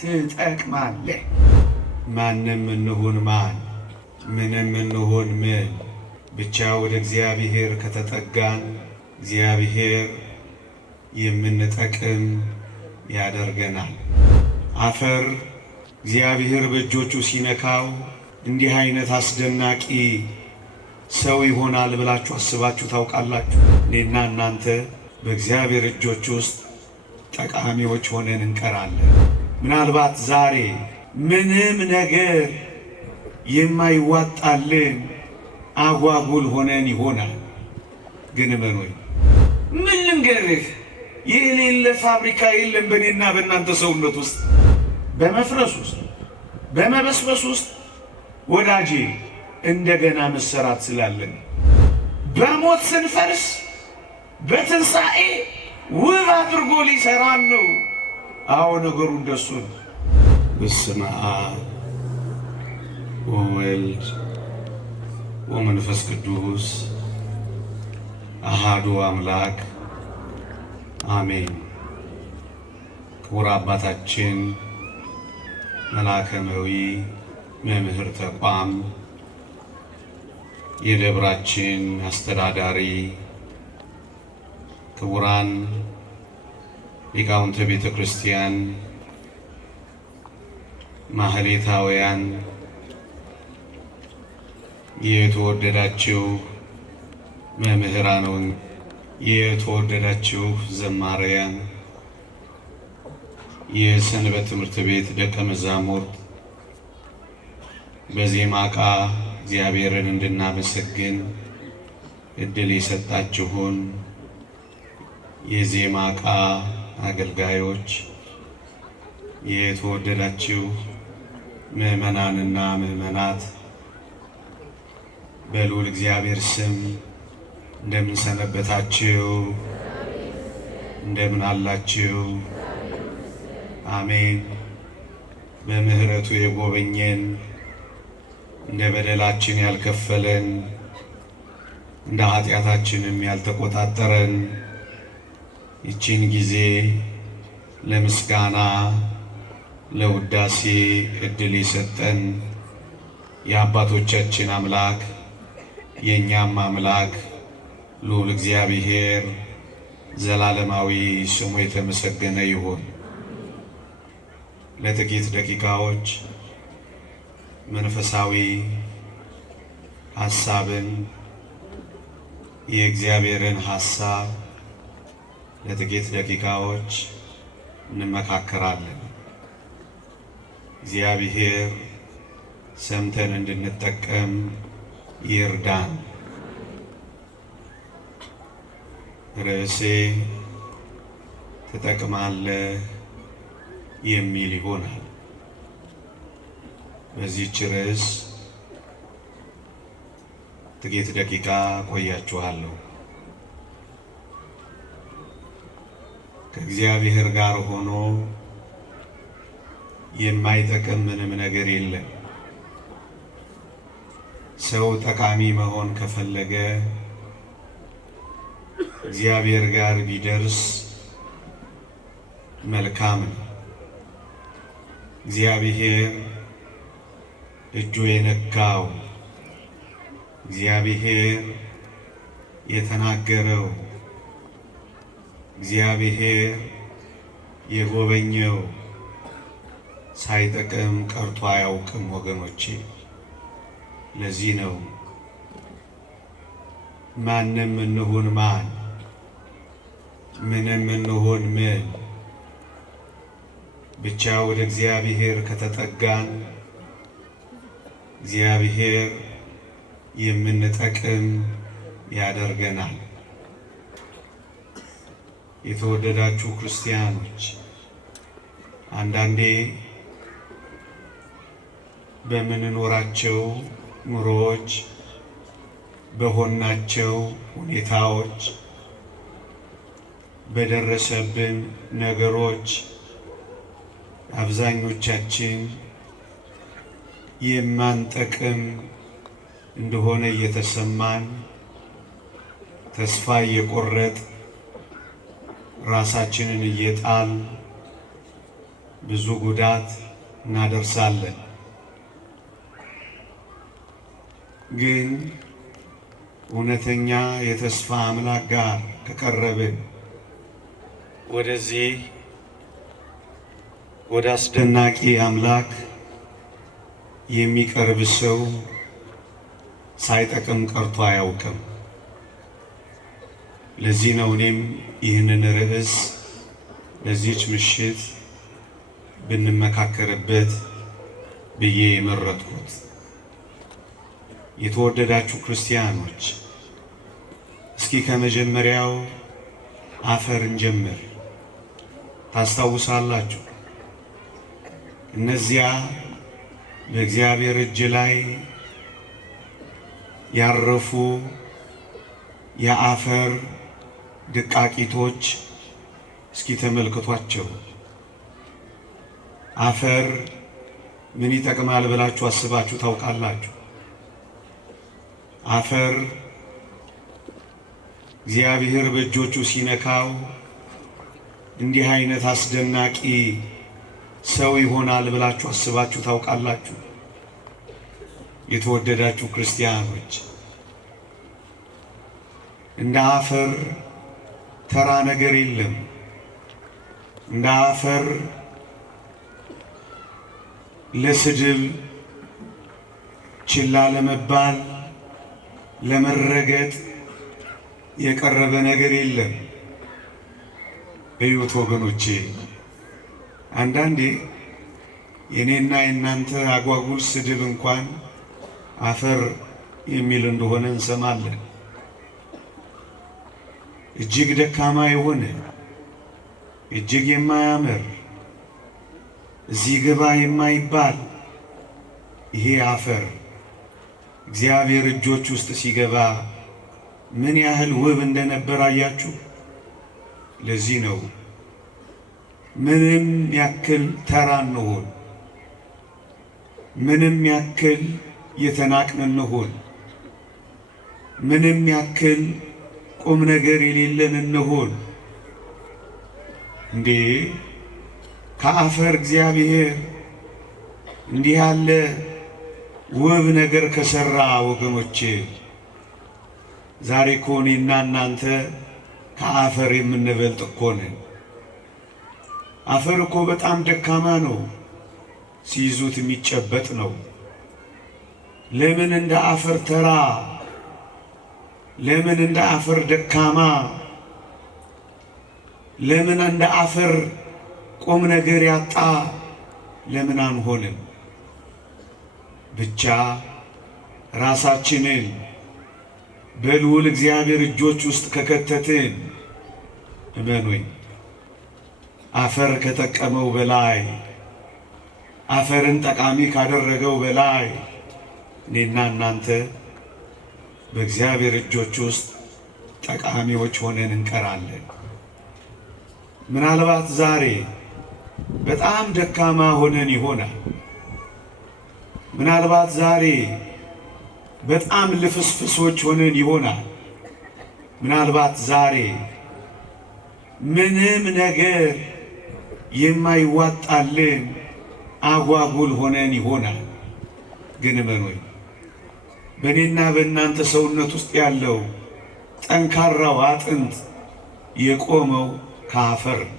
ትጠቅማለህ። ማንም እንሁን ማን ምንም እንሁን ምን ብቻ ወደ እግዚአብሔር ከተጠጋን እግዚአብሔር የምንጠቅም ያደርገናል። አፈር እግዚአብሔር በእጆቹ ሲነካው እንዲህ አይነት አስደናቂ ሰው ይሆናል ብላችሁ አስባችሁ ታውቃላችሁ? እኔና እናንተ በእግዚአብሔር እጆች ውስጥ ጠቃሚዎች ሆነን እንቀራለን። ምናልባት ዛሬ ምንም ነገር የማይዋጣልን አጓጉል ሆነን ይሆናል። ግን እመኑኝ፣ ምን ልንገርህ፣ የሌለ ፋብሪካ የለም በእኔና በእናንተ ሰውነት ውስጥ፣ በመፍረስ ውስጥ፣ በመበስበስ ውስጥ ወዳጄ እንደገና መሰራት ስላለን በሞት ስንፈርስ በትንሣኤ ውብ አድርጎ ሊሰራን ነው። አዎ ነገሩ እንደሱ ነው። በስመ አብ ወወልድ ወመንፈስ ቅዱስ አሃዱ አምላክ አሜን። ክቡር አባታችን መልአከ መዊ መምህር ተቋም የደብራችን አስተዳዳሪ፣ ክቡራን ሊቃውንተ ቤተ ክርስቲያን፣ ማህሌታውያን፣ የተወደዳችሁ መምህራን፣ የተወደዳችሁ ዘማሪያን፣ የሰንበት ትምህርት ቤት ደቀ መዛሙርት፣ በዜማ ዕቃ እግዚአብሔርን እንድናመሰግን እድል የሰጣችሁን የዜማ ዕቃ አገልጋዮች፣ የተወደዳችሁ ምዕመናንና ምዕመናት በልዑል እግዚአብሔር ስም እንደምን ሰነበታችሁ? እንደምን አላችሁ? አሜን። በምህረቱ የጎበኘን እንደ በደላችን ያልከፈለን እንደ ኃጢአታችንም ያልተቆጣጠረን ይቺን ጊዜ ለምስጋና ለውዳሴ እድል የሰጠን የአባቶቻችን አምላክ የእኛም አምላክ ልዑል እግዚአብሔር ዘላለማዊ ስሙ የተመሰገነ ይሁን። ለጥቂት ደቂቃዎች መንፈሳዊ ሐሳብን የእግዚአብሔርን ሐሳብ ለጥቂት ደቂቃዎች እንመካከራለን። እግዚአብሔር ሰምተን እንድንጠቀም ይርዳን። ርዕሴ ትጠቅማለህ የሚል ይሆናል። በዚህች ርዕስ ጥቂት ደቂቃ ቆያችኋለሁ። ከእግዚአብሔር ጋር ሆኖ የማይጠቅም ምንም ነገር የለም። ሰው ጠቃሚ መሆን ከፈለገ እግዚአብሔር ጋር ቢደርስ መልካም ነው። እግዚአብሔር እጁ የነካው፣ እግዚአብሔር የተናገረው፣ እግዚአብሔር የጎበኘው ሳይጠቅም ቀርቶ አያውቅም ወገኖቼ። ለዚህ ነው ማንም እንሁን ማን ምንም እንሁን ምን ብቻ ወደ እግዚአብሔር ከተጠጋን እግዚአብሔር የምንጠቅም ያደርገናል። የተወደዳችሁ ክርስቲያኖች፣ አንዳንዴ በምንኖራቸው ኑሮዎች፣ በሆናቸው ሁኔታዎች፣ በደረሰብን ነገሮች አብዛኞቻችን የማንጠቅም እንደሆነ እየተሰማን ተስፋ እየቆረጥ ራሳችንን እየጣል ብዙ ጉዳት እናደርሳለን። ግን እውነተኛ የተስፋ አምላክ ጋር ከቀረብን ወደዚህ ወደ አስደናቂ አምላክ የሚቀርብ ሰው ሳይጠቅም ቀርቶ አያውቅም። ለዚህ ነው እኔም ይህንን ርዕስ ለዚች ምሽት ብንመካከርበት ብዬ የመረጥኩት። የተወደዳችሁ ክርስቲያኖች፣ እስኪ ከመጀመሪያው አፈር እንጀምር። ታስታውሳላችሁ? እነዚያ በእግዚአብሔር እጅ ላይ ያረፉ የአፈር ድቃቂቶች እስኪ ተመልከቷቸው። አፈር ምን ይጠቅማል ብላችሁ አስባችሁ ታውቃላችሁ? አፈር እግዚአብሔር በእጆቹ ሲነካው እንዲህ አይነት አስደናቂ ሰው ይሆናል ብላችሁ አስባችሁ ታውቃላችሁ? የተወደዳችሁ ክርስቲያኖች፣ እንደ አፈር ተራ ነገር የለም። እንደ አፈር ለስድብ፣ ችላ ለመባል፣ ለመረገጥ የቀረበ ነገር የለም። እዩት ወገኖቼ፣ አንዳንዴ የኔና የናንተ አጓጉል ስድብ እንኳን አፈር የሚል እንደሆነ እንሰማለን። እጅግ ደካማ የሆነ እጅግ የማያምር እዚህ ግባ የማይባል ይሄ አፈር እግዚአብሔር እጆች ውስጥ ሲገባ ምን ያህል ውብ እንደነበር አያችሁ? ለዚህ ነው ምንም ያክል ተራ እንሆን፣ ምንም ያክል የተናቅን እንሆን፣ ምንም ያክል ቁም ነገር የሌለን እንሆን፣ እንዴ ከአፈር እግዚአብሔር እንዲህ ያለ ውብ ነገር ከሰራ ወገኖቼ፣ ዛሬ እኮ እኔና እናንተ ከአፈር የምንበልጥ እኮ ነን። አፈር እኮ በጣም ደካማ ነው፣ ሲይዙት የሚጨበጥ ነው። ለምን እንደ አፈር ተራ፣ ለምን እንደ አፈር ደካማ፣ ለምን እንደ አፈር ቁም ነገር ያጣ ለምን አንሆንም? ብቻ ራሳችንን በልዑል እግዚአብሔር እጆች ውስጥ ከከተትን እመኑኝ፣ አፈር ከጠቀመው በላይ፣ አፈርን ጠቃሚ ካደረገው በላይ እኔና እናንተ በእግዚአብሔር እጆች ውስጥ ጠቃሚዎች ሆነን እንቀራለን። ምናልባት ዛሬ በጣም ደካማ ሆነን ይሆናል። ምናልባት ዛሬ በጣም ልፍስፍሶች ሆነን ይሆናል። ምናልባት ዛሬ ምንም ነገር የማይዋጣልን አጓጉል ሆነን ይሆናል። ግን እመኑኝ፣ በእኔና በእናንተ ሰውነት ውስጥ ያለው ጠንካራው አጥንት የቆመው ከአፈር ነው።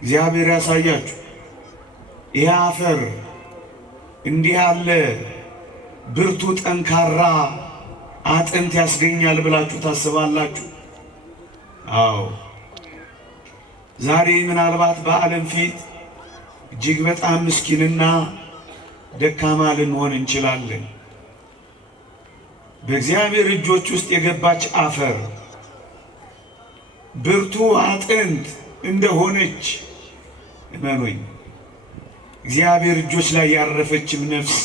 እግዚአብሔር ያሳያችሁ። ይህ አፈር እንዲህ ያለ ብርቱ ጠንካራ አጥንት ያስገኛል ብላችሁ ታስባላችሁ? አዎ። ዛሬ ምናልባት በዓለም ፊት እጅግ በጣም ምስኪንና ደካማ ልንሆን እንችላለን። በእግዚአብሔር እጆች ውስጥ የገባች አፈር ብርቱ አጥንት እንደሆነች እመኑኝ፣ እግዚአብሔር እጆች ላይ ያረፈችም ነፍስ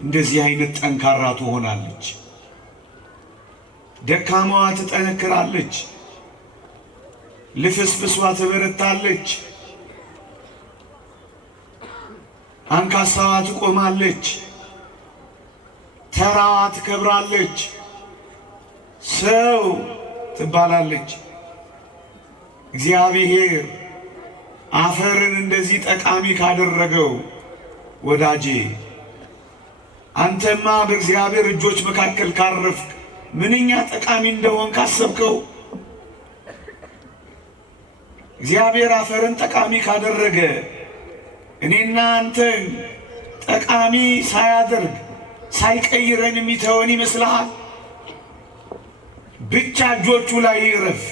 እንደዚህ አይነት ጠንካራ ትሆናለች። ደካማዋ ትጠነክራለች፣ ልፍስፍሷ ትበረታለች፣ አንካሳዋ ትቆማለች፣ ተራዋ ትከብራለች፣ ሰው ትባላለች። እግዚአብሔር አፈርን እንደዚህ ጠቃሚ ካደረገው ወዳጄ አንተማ በእግዚአብሔር እጆች መካከል ካረፍክ ምንኛ ጠቃሚ እንደሆን ካሰብከው። እግዚአብሔር አፈርን ጠቃሚ ካደረገ እኔና አንተን ጠቃሚ ሳያደርግ ሳይቀይረን የሚተወን ይመስልሃል? ብቻ እጆቹ ላይ ይረፍ፣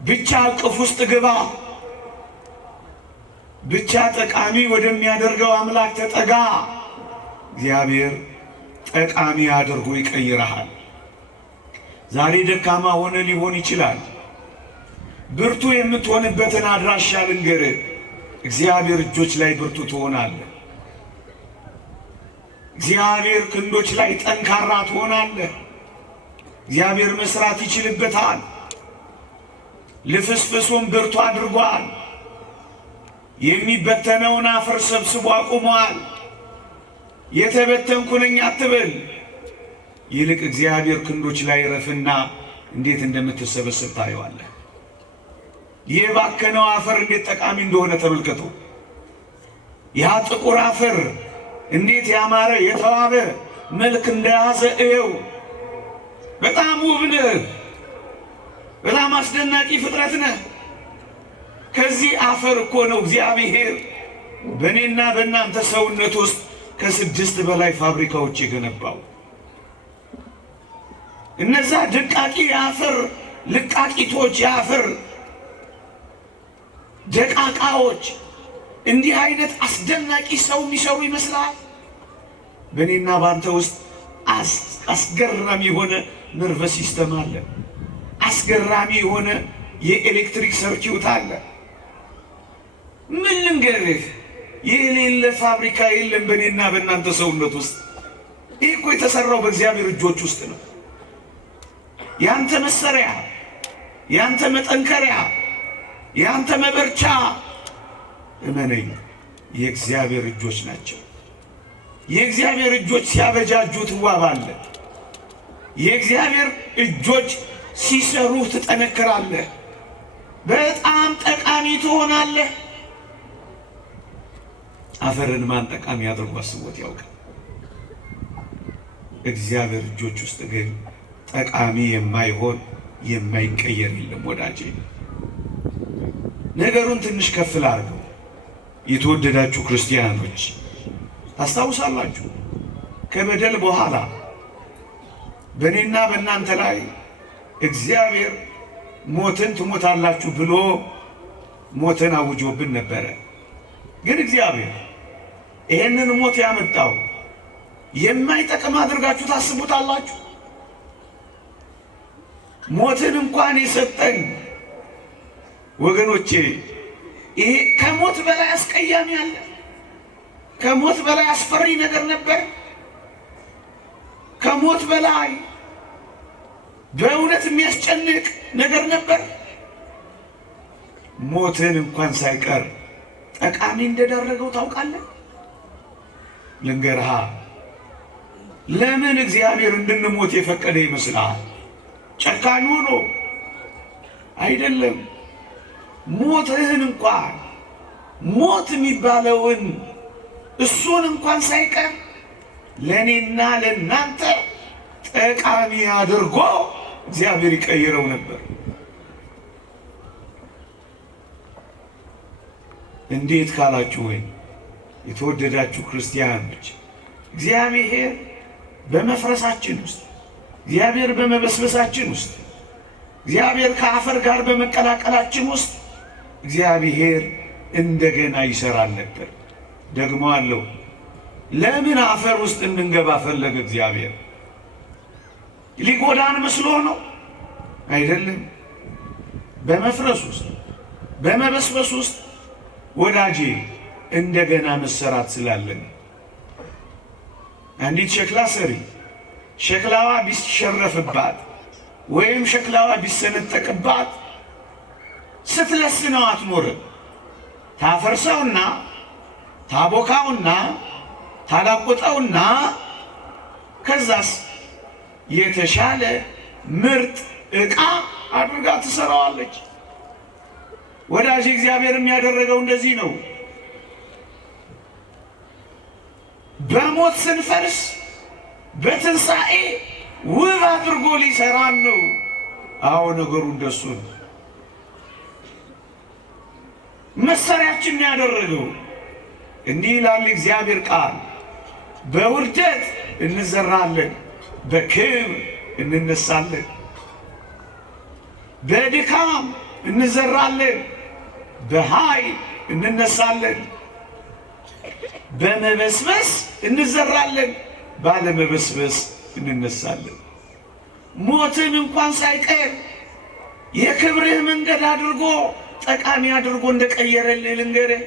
ብቻ እቅፍ ውስጥ ግባ፣ ብቻ ጠቃሚ ወደሚያደርገው አምላክ ተጠጋ። እግዚአብሔር ጠቃሚ አድርጎ ይቀይረሃል። ዛሬ ደካማ ሆነ ሊሆን ይችላል። ብርቱ የምትሆንበትን አድራሻ ልንገርህ። እግዚአብሔር እጆች ላይ ብርቱ ትሆናለህ። እግዚአብሔር ክንዶች ላይ ጠንካራ ትሆናለህ። እግዚአብሔር መስራት ይችልበታል። ልፍስፍሱን ብርቱ አድርጓል። የሚበተነውን አፈር ሰብስቦ አቁሟል። የተበተንኩ ነኝ አትበል። ይልቅ እግዚአብሔር ክንዶች ላይ ረፍና እንዴት እንደምትሰበስብ ታየዋለህ። የባከነው አፈር እንዴት ጠቃሚ እንደሆነ ተመልከቱ። ያ ጥቁር አፈር እንዴት ያማረ የተዋበ መልክ እንደያዘ እየው። በጣም ውብ ነህ። በጣም አስደናቂ ፍጥረት ነህ። ከዚህ አፈር እኮ ነው እግዚአብሔር በእኔና በእናንተ ሰውነት ውስጥ ከ6 በላይ ፋብሪካዎች የገነባው። እነዛ ደቃቂ የአፈር ልቃቂቶች፣ የአፈር ደቃቃዎች እንዲህ አይነት አስደናቂ ሰው የሚሰሩ ይመስላል። በእኔና በአንተ ውስጥ አስገራሚ የሆነ ነርቨስ ሲስተም አለ። አስገራሚ የሆነ የኤሌክትሪክ ሰርኪዩት አለ። ምን ልንገርህ፣ የሌለ ፋብሪካ የለም በእኔና በእናንተ ሰውነት ውስጥ። ይህ እኮ የተሰራው በእግዚአብሔር እጆች ውስጥ ነው። ያንተ መሰሪያ፣ ያንተ መጠንከሪያ፣ ያንተ መበርቻ እመነኝ የእግዚአብሔር እጆች ናቸው። የእግዚአብሔር እጆች ሲያበጃጁ ትዋባለህ። የእግዚአብሔር እጆች ሲሰሩ ትጠነክራለህ። በጣም ጠቃሚ ትሆናለህ። አፈርን ማን ጠቃሚ አድርጎ አስቦት ያውቃል? እግዚአብሔር እጆች ውስጥ ግን ጠቃሚ የማይሆን የማይቀየር የለም ወዳጄ። ነገሩን ትንሽ ከፍ ላድርገው። የተወደዳችሁ ክርስቲያኖች ታስታውሳላችሁ፣ ከበደል በኋላ በእኔና በእናንተ ላይ እግዚአብሔር ሞትን ትሞታላችሁ ብሎ ሞትን አውጆብን ነበረ። ግን እግዚአብሔር ይሄንን ሞት ያመጣው የማይጠቅም አድርጋችሁ ታስቡታላችሁ? ሞትን እንኳን የሰጠን ወገኖቼ፣ ይሄ ከሞት በላይ አስቀያሚ አለ? ከሞት በላይ አስፈሪ ነገር ነበር? ከሞት በላይ በእውነት የሚያስጨንቅ ነገር ነበር? ሞትን እንኳን ሳይቀር ጠቃሚ እንደዳረገው ታውቃለህ? ልንገርሃ፣ ለምን እግዚአብሔር እንድንሞት የፈቀደ ይመስልሃል? ጨካኝ ሆኖ አይደለም። ሞትህን እንኳን ሞት የሚባለውን እሱን እንኳን ሳይቀር ለእኔና ለእናንተ ጠቃሚ አድርጎ እግዚአብሔር ይቀይረው ነበር። እንዴት ካላችሁ ወይ የተወደዳችሁ ክርስቲያኖች፣ እግዚአብሔር በመፍረሳችን ውስጥ፣ እግዚአብሔር በመበስበሳችን ውስጥ፣ እግዚአብሔር ከአፈር ጋር በመቀላቀላችን ውስጥ እግዚአብሔር እንደገና ይሰራል ነበር። ደግሞ አለው። ለምን አፈር ውስጥ እንድንገባ ፈለገ እግዚአብሔር? ሊጎዳን መስሎ ነው? አይደለም። በመፍረስ ውስጥ በመበስበስ ውስጥ ወዳጄ እንደገና መሰራት ስላለን። አንዲት ሸክላ ሰሪ ሸክላዋ ቢሸረፍባት ወይም ሸክላዋ ቢሰነጠቅባት ስትለስነው አትኖርም። ታፈርሰውና ታቦካውና ታላቁጠውና ከዛስ የተሻለ ምርጥ ዕቃ አድርጋ ትሰራዋለች። ወዳጅ እግዚአብሔር የሚያደረገው እንደዚህ ነው። በሞት ስንፈርስ በትንሣኤ ውብ አድርጎ ሊሰራን ነው። አዎ ነገሩ እንደሱ ነው። መሰሪያችን ያደረገው እንዲህ ይላል እግዚአብሔር ቃል፣ በውርደት እንዘራለን፣ በክብር እንነሳለን። በድካም እንዘራለን፣ በኃይል እንነሳለን። በመበስበስ እንዘራለን፣ ባለመበስበስ እንነሳለን። ሞትን እንኳን ሳይቀር የክብርህ መንገድ አድርጎ ጠቃሚ አድርጎ እንደቀየረልህ ልንገርህ።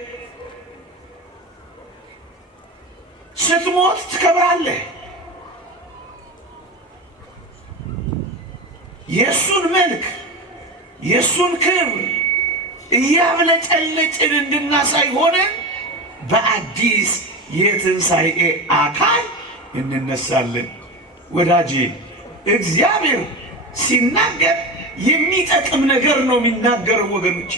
ስትሞት ትከብራለህ። የእሱን መልክ የእሱን ክብር እያብለጨለጭን እንድናሳይ ሆነን በአዲስ የትንሣኤ አካል እንነሳለን። ወዳጄ እግዚአብሔር ሲናገር የሚጠቅም ነገር ነው የሚናገረው ወገኖች።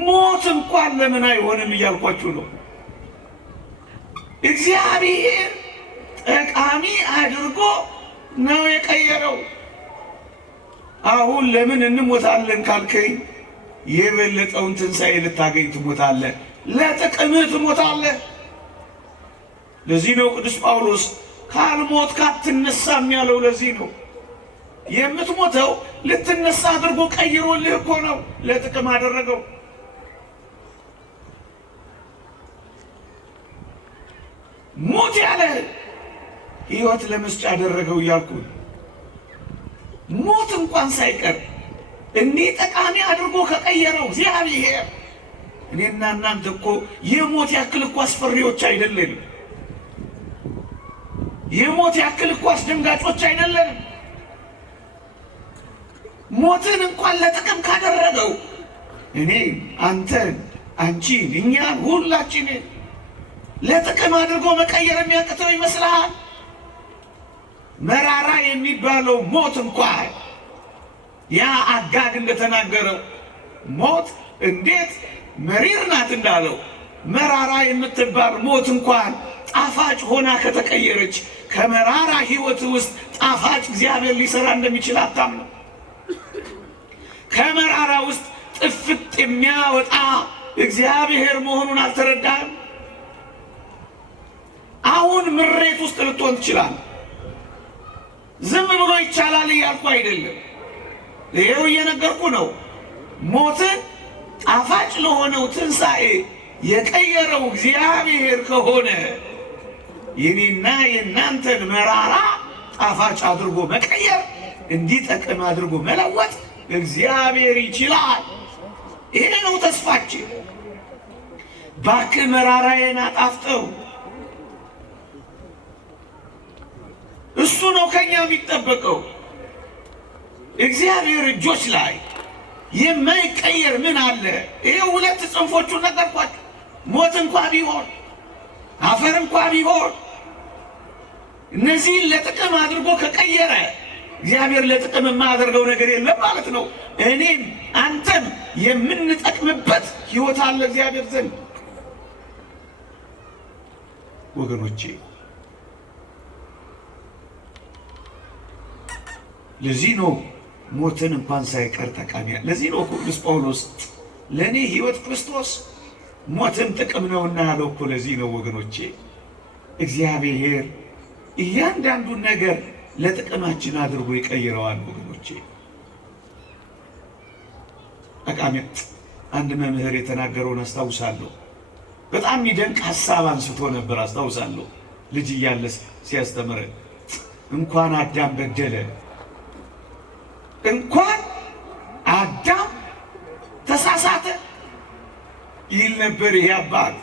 ሞት እንኳን ለምን አይሆንም እያልኳችሁ ነው። እግዚአብሔር ጠቃሚ አድርጎ ነው የቀየረው። አሁን ለምን እንሞታለን ካልከኝ የበለጠውን ትንሣኤ ልታገኝ ትሞታለህ። ለጥቅምህ ትሞታለህ። ለዚህ ነው ቅዱስ ጳውሎስ ካልሞት ካትነሳም ያለው። ለዚህ ነው የምትሞተው ልትነሳ አድርጎ ቀይሮልህ እኮ ነው። ለጥቅም አደረገው። ሞት ያለ ሕይወት ለመስጫ አደረገው እያልኩ ሞት እንኳን ሳይቀር እንዲህ ጠቃሚ አድርጎ ከቀየረው እግዚአብሔር እኔና እናንተ እኮ የሞት ያክል እኮ አስፈሪዎች አይደለንም። የሞት ያክል እኮ አስደንጋጮች አይደለንም። ሞትን እንኳን ለጥቅም ካደረገው እኔ አንተን፣ አንቺን፣ እኛን ሁላችንን ለጥቅም አድርጎ መቀየር የሚያቅተው ይመስልሃል? መራራ የሚባለው ሞት እንኳን ያ አጋግ እንደተናገረው ሞት እንዴት መሪር ናት እንዳለው መራራ የምትባል ሞት እንኳን ጣፋጭ ሆና ከተቀየረች ከመራራ ሕይወት ውስጥ ጣፋጭ እግዚአብሔር ሊሰራ እንደሚችል አታምነው? ከመራራ ውስጥ ጥፍጥ የሚያወጣ እግዚአብሔር መሆኑን አልተረዳህም? አሁን ምሬት ውስጥ ልትሆን ትችላለህ። ዝም ብሎ ይቻላል እያልኩ አይደለም። ይሄው እየነገርኩ ነው። ሞትን ጣፋጭ ለሆነው ትንሣኤ የቀየረው እግዚአብሔር ከሆነ የኔና የእናንተን መራራ ጣፋጭ አድርጎ መቀየር፣ እንዲጠቅም አድርጎ መለወጥ እግዚአብሔር ይችላል። ይሄ ነው ተስፋችን። እባክህ መራራዬን አጣፍጠው። እሱ ነው ከኛ የሚጠበቀው። እግዚአብሔር እጆች ላይ የማይቀየር ምን አለ? ይሄው ሁለት ጽንፎቹን ነገርኳችሁ። ሞት እንኳ ቢሆን አፈር እንኳ ቢሆን እነዚህን ለጥቅም አድርጎ ከቀየረ እግዚአብሔር ለጥቅም የማያደርገው ነገር የለም ማለት ነው። እኔም አንተም የምንጠቅምበት ሕይወት አለ እግዚአብሔር ዘንድ ወገኖቼ። ለዚህ ነው ሞትን እንኳን ሳይቀር ጠቃሚ። ለዚህ ነው ቅዱስ ጳውሎስ ለእኔ ሕይወት ክርስቶስ ሞትን ጥቅም ነውና ያለው እኮ ለዚህ ነው ወገኖቼ። እግዚአብሔር እያንዳንዱን ነገር ለጥቅማችን አድርጎ ይቀይረዋል ወገኖቼ። ጠቃሚ አንድ መምህር የተናገረውን አስታውሳለሁ። በጣም የሚደንቅ ሐሳብ አንስቶ ነበር አስታውሳለሁ። ልጅ እያለስ ሲያስተምረን እንኳን አዳም በደለ፣ እንኳን አዳም ተሳሳተ ይል ነበር ይሄ አባት።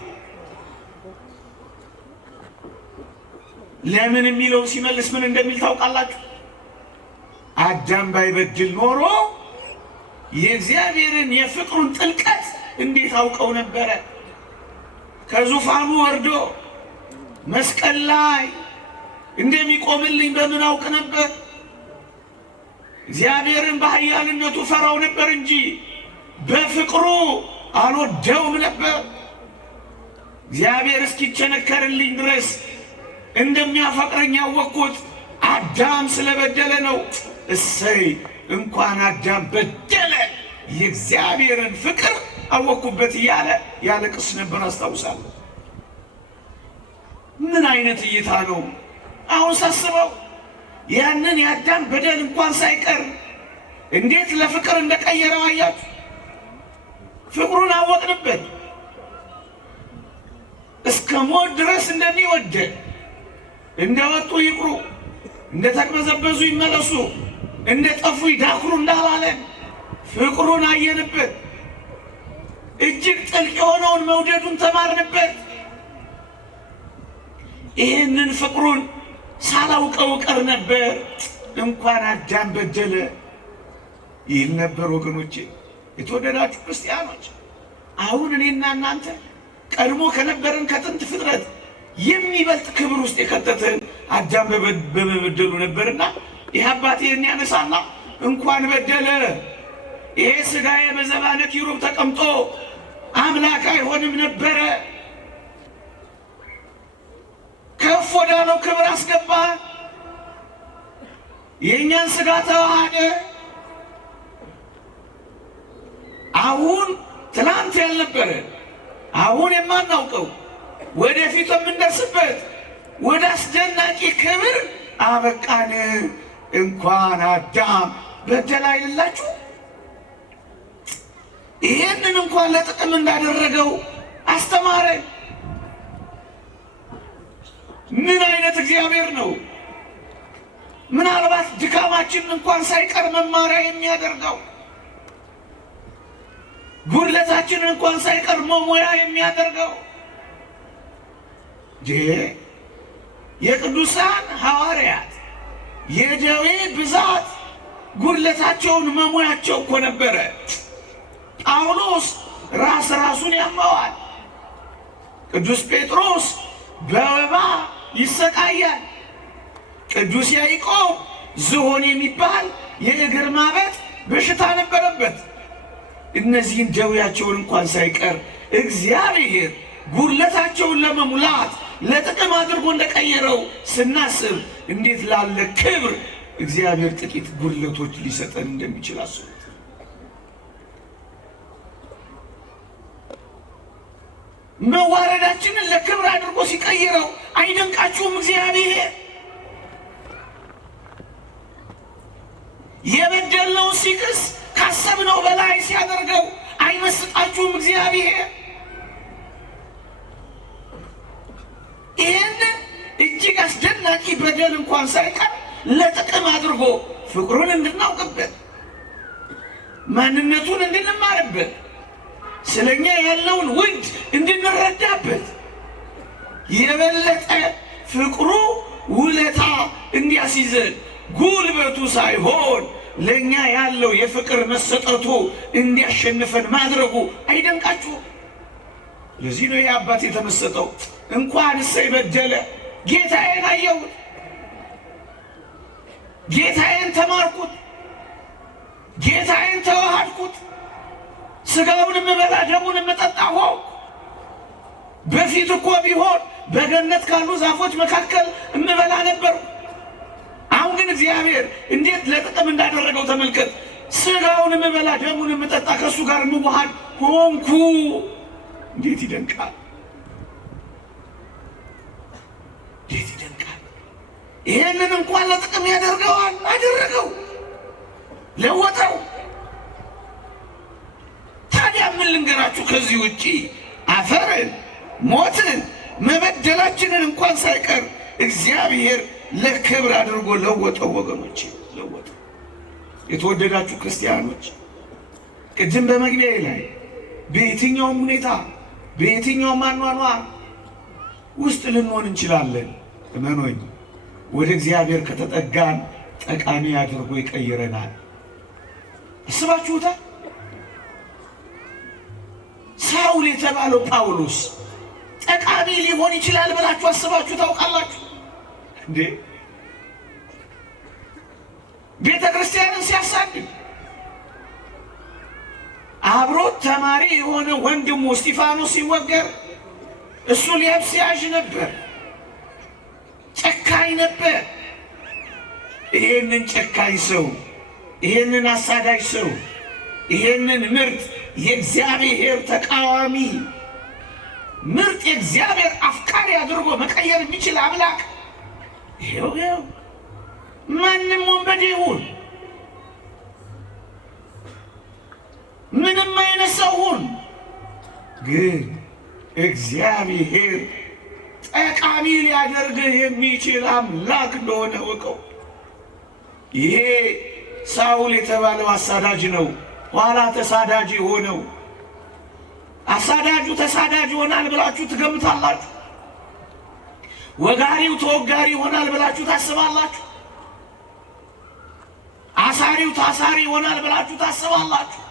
ለምን የሚለው ሲመልስ ምን እንደሚል ታውቃላችሁ? አዳም ባይበድል ኖሮ የእግዚአብሔርን የፍቅሩን ጥልቀት እንዴት አውቀው ነበረ? ከዙፋኑ ወርዶ መስቀል ላይ እንደሚቆምልኝ በምን አውቅ ነበር? እግዚአብሔርን በኃያልነቱ ፈራው ነበር እንጂ በፍቅሩ አልወደውም ነበር። እግዚአብሔር እስኪቸነከርልኝ ድረስ እንደሚያፈቅረኝ ያወቅኩት አዳም ስለበደለ ነው። እሰይ እንኳን አዳም በደለ የእግዚአብሔርን ፍቅር አወቅኩበት እያለ ያለቅስ ነበር አስታውሳለሁ። ምን አይነት እይታ ነው! አሁን ሳስበው ያንን የአዳም በደል እንኳን ሳይቀር እንዴት ለፍቅር እንደቀየረው አያችሁ። ፍቅሩን አወቅንበት። እስከ ሞት ድረስ እንደሚወደን፣ እንደወጡ ይቅሩ፣ እንደተቅበዘበዙ ይመለሱ፣ እንደጠፉ ይዳክሩ እንዳላለን ፍቅሩን አየንበት። እጅግ ጥልቅ የሆነውን መውደዱን ተማርንበት። ይህንን ፍቅሩን ሳላውቀው ቀር ነበር። እንኳን አዳም በደለ ይል ነበር። ወገኖቼ፣ የተወደዳችሁ ክርስቲያኖች፣ አሁን እኔና እናንተ ቀድሞ ከነበረን ከጥንት ፍጥረት የሚበልጥ ክብር ውስጥ የከተተን አዳም በመበደሉ ነበርና ይህ አባቴ ያነሳና እንኳን በደለ ይሄ ሥጋዬ በዘባነ ኪሩብ ተቀምጦ አምላክ አይሆንም ነበረ። ከፍ ወዳለው ክብር አስገባ። የእኛን ሥጋ ተዋሃደ። አሁን ትላንት ያልነበረ አሁን የማናውቀው ወደፊት የምንደርስበት ወደ አስደናቂ ክብር አበቃን። እንኳን አዳም በደለ አይደላችሁ። ይሄንን እንኳን ለጥቅም እንዳደረገው አስተማረን። ምን አይነት እግዚአብሔር ነው! ምናልባት ድካማችንን እንኳን ሳይቀር መማሪያ የሚያደርገው፣ ጉድለታችንን እንኳን ሳይቀር መሞያ የሚያደርገው የቅዱሳን ሐዋርያት የደዌ ብዛት ጉድለታቸውን መሞያቸው እኮ ነበረ። ጳውሎስ ራሱን ያመዋል። ቅዱስ ጴጥሮስ በወባ ይሰቃያል። ቅዱስ ያዕቆብ ዝሆን የሚባል የእግር ማበጥ በሽታ ነበረበት። እነዚህን ደዌያቸውን እንኳን ሳይቀር እግዚአብሔር ጉድለታቸውን ለመሙላት ለጥቅም አድርጎ እንደቀየረው ስናስብ እንዴት ላለ ክብር እግዚአብሔር ጥቂት ጉድለቶች ሊሰጠን እንደሚችል አስቡት። መዋረዳችንን ለክብር አድርጎ ሲቀይረው አይደንቃችሁም? እግዚአብሔር የበደልነውን ሲክስ ካሰብነው በላይ ሲያደርገው አይመስጣችሁም? እግዚአብሔር ይህንን እጅግ አስደናቂ በደል እንኳን ሳይቀር ለጥቅም አድርጎ ፍቅሩን እንድናውቅበት፣ ማንነቱን እንድንማርበት፣ ስለኛ ያለውን ውድ እንድንረዳበት፣ የበለጠ ፍቅሩ ውለታ እንዲያስይዘን ጉልበቱ ሳይሆን ለኛ ያለው የፍቅር መሰጠቱ እንዲያሸንፈን ማድረጉ አይደንቃችሁም? ለዚህ ነው ይህ አባት የተመሰጠው። እንኳን እሰይ በደለ፣ ጌታዬን አየሁት፣ ጌታዬን ተማርኩት፣ ጌታዬን ተዋሃድኩት፣ ሥጋውን የምበላ ደሙን የምጠጣ ሆንኩ። በፊት እኮ ቢሆን በገነት ካሉ ዛፎች መካከል እምበላ ነበር። አሁን ግን እግዚአብሔር እንዴት ለጥቅም እንዳደረገው ተመልከት። ሥጋውን የምበላ ደሙን የምጠጣ ከእሱ ጋር የምዋሃድ ሆንኩ። እንዴት ይደንቃል! እንዴት ይደንቃል! ይሄንን እንኳን ለጥቅም ያደርገዋል። አደረገው፣ ለወጠው። ታዲያ ምን ልንገራችሁ? ከዚህ ውጪ አፈርን፣ ሞትን፣ መበደላችንን እንኳን ሳይቀር እግዚአብሔር ለክብር አድርጎ ለወጠው። ወገኖች ለወጠው። የተወደዳችሁ ክርስቲያኖች፣ ቅድም በመግቢያ ላይ በየትኛውም ሁኔታ በየትኛውም አኗኗር ውስጥ ልንሆን እንችላለን። እመኖኝ፣ ወደ እግዚአብሔር ከተጠጋን ጠቃሚ አድርጎ ይቀይረናል። አስባችሁታል? ሳውል የተባለው ጳውሎስ ጠቃሚ ሊሆን ይችላል ብላችሁ አስባችሁ ታውቃላችሁ እንዴ? ቤተ ክርስቲያንን ሲያሳድድ አብሮት ተማሪ የሆነ ወንድሙ እስጢፋኖስ ሲወገር እሱ ሊያብስ ያዥ ነበር፣ ጨካኝ ነበር። ይሄንን ጨካኝ ሰው፣ ይሄንን አሳዳጅ ሰው፣ ይሄንን ምርጥ የእግዚአብሔር ተቃዋሚ፣ ምርጥ የእግዚአብሔር አፍቃሪ አድርጎ መቀየር የሚችል አምላክ ይሄው ማንም ወንበዴ ይሁን፣ ምንም አይነት ሰው ሁን፣ ግን እግዚአብሔር ጠቃሚ ሊያደርግህ የሚችል አምላክ እንደሆነ ወቀው። ይሄ ሳውል የተባለው አሳዳጅ ነው፣ ኋላ ተሳዳጅ ሆነው። አሳዳጁ ተሳዳጅ ይሆናል ብላችሁ ትገምታላችሁ? ወጋሪው ተወጋሪ ይሆናል ብላችሁ ታስባላችሁ? አሳሪው ታሳሪ ይሆናል ብላችሁ ታስባላችሁ?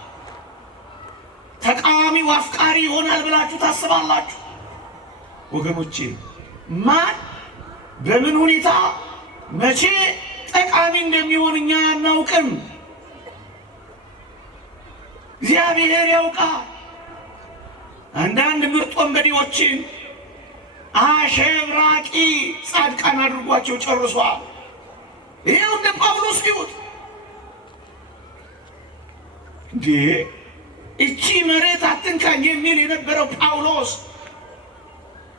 ተቃዋሚው አፍቃሪ ይሆናል ብላችሁ ታስባላችሁ? ወገኖቼ ማን በምን ሁኔታ መቼ ጠቃሚ እንደሚሆን እኛ አናውቅም። እግዚአብሔር ያውቃል። አንዳንድ ምርጥ ወንበዴዎችን አሸብራቂ ጻድቃን አድርጓቸው ጨርሷል። ይሄው እንደ ጳውሎስ ይሁት እንዴ እቺ መሬት አትንካኝ የሚል የነበረው ጳውሎስ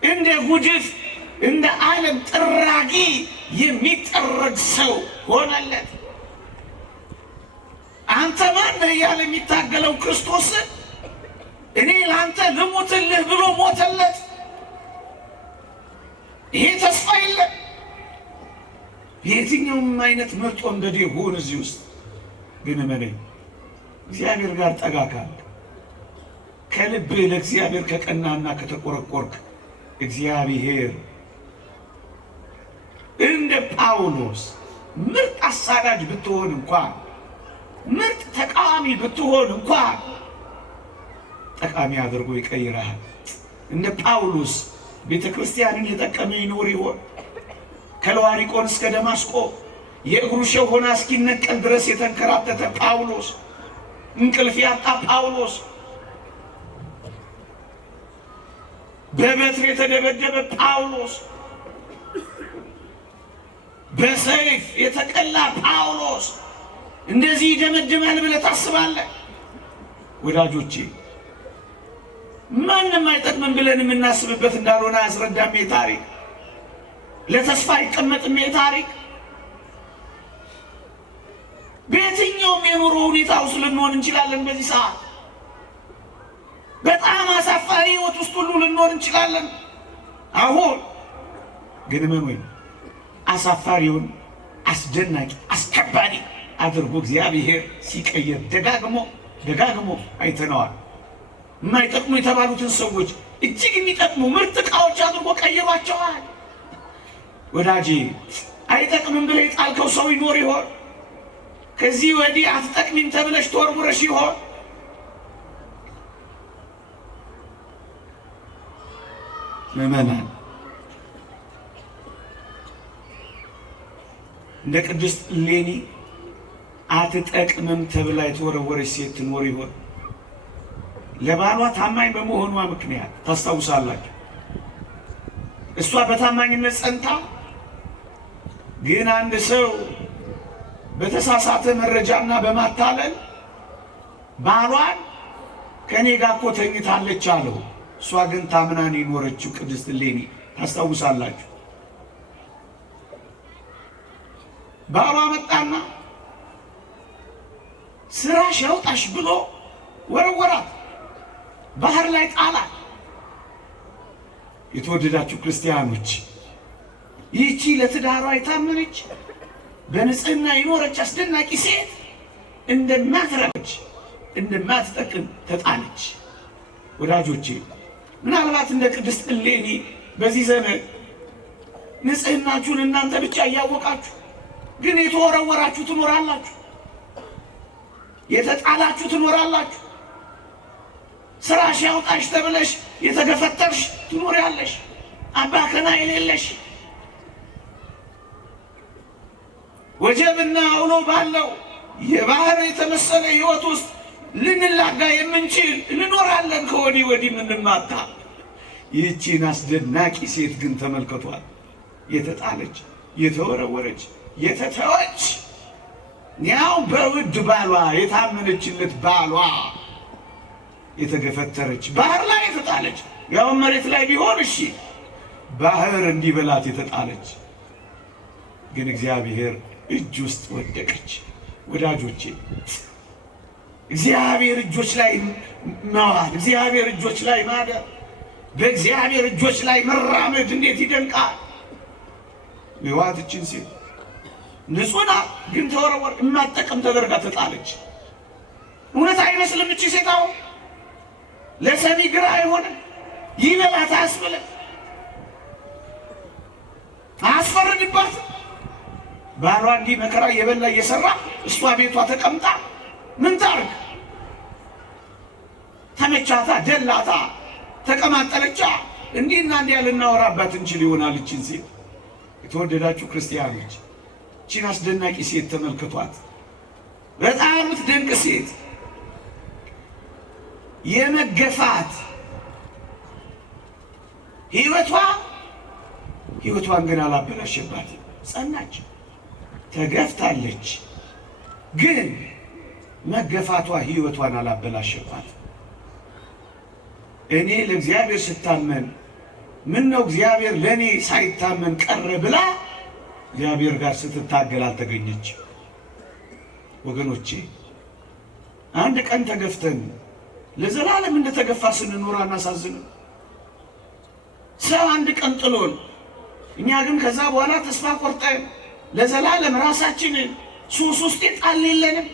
እንደ ጉድፍ እንደ ዓለም ጥራጊ የሚጠረግ ሰው ሆነለት። አንተ ማን እያለ የሚታገለው ክርስቶስን እኔ ለአንተ ልሙትልህ ብሎ ሞተለት። ይሄ ተስፋ የለም። የትኛውም አይነት ምርጥ ወንበዴ ሁን እዚህ ውስጥ ግን እመነኝ፣ እግዚአብሔር ጋር ጠጋ ካልክ፣ ከልብህ ለእግዚአብሔር ከቀናና ከተቆረቆርክ እግዚአብሔር እንደ ጳውሎስ ምርጥ አሳዳጅ ብትሆን እንኳን፣ ምርጥ ተቃዋሚ ብትሆን እንኳን ጠቃሚ አድርጎ ይቀይራል። እንደ ጳውሎስ ቤተ ክርስቲያንን የጠቀመ ይኖር ይሆን? ከለዋሪቆን እስከ ደማስቆ የእግሩ ሸው ሆና እስኪነቀል ድረስ የተንከራተተ ጳውሎስ፣ እንቅልፍ ያጣ ጳውሎስ፣ በበትር የተደበደበ ጳውሎስ፣ በሰይፍ የተቀላ ጳውሎስ እንደዚህ ይደመድማል ብለህ ታስባለህ? ወዳጆቼ ማንም አይጠቅምም ብለን የምናስብበት እንዳልሆነ አያስረዳም። ታሪክ ለተስፋ አይቀመጥም። ታሪክ በየትኛውም የኑሮ ሁኔታ ውስጥ ልንሆን እንችላለን። በዚህ ሰዓት በጣም አሳፋሪ ህይወት ውስጥ ሁሉ ልንሆን እንችላለን። አሁን ግን ምን አሳፋሪውን አስደናቂ አስከባሪ አድርጎ እግዚአብሔር ሲቀየር ደጋግሞ አይተነዋል። የማይጠቅሙ የተባሉትን ሰዎች እጅግ የሚጠቅሙ ምርጥ ዕቃዎች አድርጎ ቀይሯቸዋል። ወዳጄ አይጠቅምም ብለህ የጣልከው ሰው ይኖር ይሆን? ከዚህ ወዲህ አትጠቅሚም ተብለሽ ተወርውረሽ ይሆን? ምእመናን እንደ ቅድስት እሌኒ አትጠቅምም ተብላ የተወረወረች ሴት ትኖር ይሆን? ለባሏ ታማኝ በመሆኗ ምክንያት ታስታውሳላችሁ። እሷ በታማኝነት ጸንታ፣ ግን አንድ ሰው በተሳሳተ መረጃና በማታለል ባሏን ከኔ ጋር እኮ ተኝታለች አለው። እሷ ግን ታምናን የኖረችው ቅድስት እሌኒ ታስታውሳላችሁ። ባሏ መጣና ስራሽ ያውጣሽ ብሎ ወረወራት፣ ባህር ላይ ጣላት። የተወደዳችሁ ክርስቲያኖች ይህቺ ለትዳሯ የታመነች በንጽህና የኖረች አስደናቂ ሴት እንደማትረባች እንደማትጠቅም ተጣለች። ወዳጆቼ ምናልባት እንደ ቅድስት እሌኒ በዚህ ዘመን ንጽህናችሁን እናንተ ብቻ እያወቃችሁ ግን የተወረወራችሁ ትኖራላችሁ፣ የተጣላችሁ ትኖራላችሁ። ስራሽ ያውጣሽ ተብለሽ የተገፈተርሽ ትኖሪያለሽ፣ አባከና የሌለሽ ወጀብና አውሎ ባለው የባህር የተመሰለ ሕይወት ውስጥ ልንላጋ የምንችል እንኖራለን። ከወዲህ ወዲህ ምንማታ። ይህቺን አስደናቂ ሴት ግን ተመልከቷል። የተጣለች፣ የተወረወረች፣ የተተወች፣ ያው በውድ ባሏ የታመነችለት ባሏ የተገፈተረች፣ ባህር ላይ የተጣለች፣ ያው መሬት ላይ ቢሆን እሺ፣ ባህር እንዲበላት የተጣለች ግን እግዚአብሔር እጅ ውስጥ ወደቀች። ወዳጆቼ እግዚአብሔር እጆች ላይ መዋል፣ እግዚአብሔር እጆች ላይ ማደር፣ በእግዚአብሔር እጆች ላይ መራመድ እንዴት ይደንቃል! ይዋትችን ሴት ንጹህ ናት፣ ግን ተወረወር የማትጠቅም ተደርጋ ተጣለች። እውነት አይመስልም? እቺ ሴት አሁን ለሰሚ ግራ አይሆንም? ይበላት አያስብልም? አያስፈርድባትም? ባሏ እንዲህ መከራ እየበላ እየሰራ እሷ ቤቷ ተቀምጣ ምን ታርግ? ተመቻታ፣ ደላታ፣ ተቀማጠለቻ። እንዲህና እንዲያ ልናወራባት እንችል ይሆናል እቺን ሴት። የተወደዳችሁ ክርስቲያኖች እቺን አስደናቂ ሴት ተመልክቷት። በጣም የምትደንቅ ሴት፣ የመገፋት ሕይወቷን ግን አላበላሸባትም። ጸናች፣ ተገፍታለች፣ ግን መገፋቷ ሕይወቷን አላበላሸባት። እኔ ለእግዚአብሔር ስታመን ምን ነው እግዚአብሔር ለእኔ ሳይታመን ቀረ ብላ እግዚአብሔር ጋር ስትታገል አልተገኘች። ወገኖቼ አንድ ቀን ተገፍተን ለዘላለም እንደተገፋ ስንኖር አናሳዝንም? ሰው አንድ ቀን ጥሎን፣ እኛ ግን ከዛ በኋላ ተስፋ ቆርጠን ለዘላለም ራሳችንን ሱስ ውስጥ ጣል የለንም?